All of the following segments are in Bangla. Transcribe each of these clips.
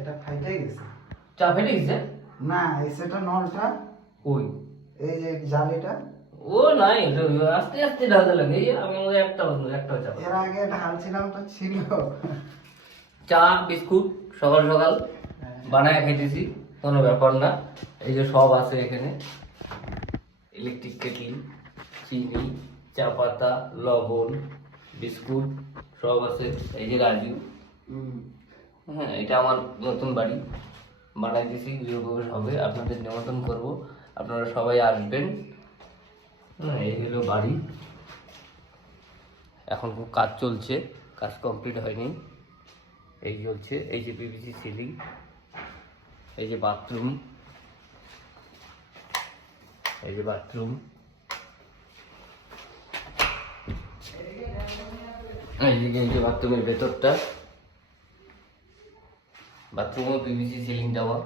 এটা ফাইটে গেছে। চা ফেটে গেছে? না, এই সেটা নলটা, ওই এই যে জালিটা, ও নাই, এটা আস্তে আস্তে ঢালতে লাগে। এই আমি মনে হয় একটা চা এর আগে ঢালছিলাম তো ছিল। চা বিস্কুট সকাল সকাল বানায় খাইতেছি, কোনো ব্যাপার না। এই যে সব আছে এখানে, ইলেকট্রিক কেটলি, চিনি, চা পাতা, লবণ, বিস্কুট সব আছে। এই যে রাজু, হ্যাঁ এটা আমার নতুন বাড়ি বানাইতেছি, গৃহপ্রবেশ হবে, আপনাদের নিমন্ত্রণ করব, আপনারা সবাই আসবেন। হ্যাঁ এই হলো বাড়ি। এখন খুব কাজ চলছে, কাজ কমপ্লিট হয়নি, এই চলছে। এই যে পিভিসি সিলিং, এই যে বাথরুম, এই যে বাথরুম, এই যে বাথরুমের ভেতরটা, বাথরুমও পিভিসি সিলিং দেওয়া।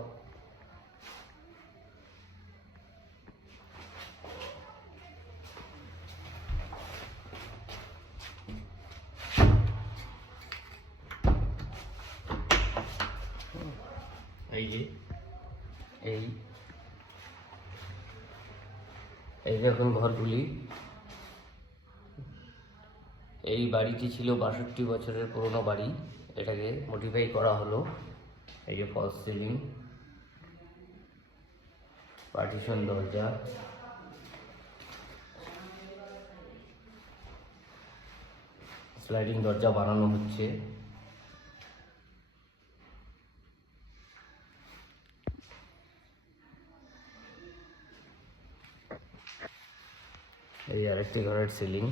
এই যে এই এই দেখুন ঘরগুলি। এই বাড়িটি ছিল ৬২ বছরের পুরনো বাড়ি, এটাকে মডিফাই করা হলো। এই যে ফলস সিলিং, পার্টিশন দরজা, স্লাইডিং দরজা বানানো হচ্ছে। এই আরেকটি ঘরের সিলিং।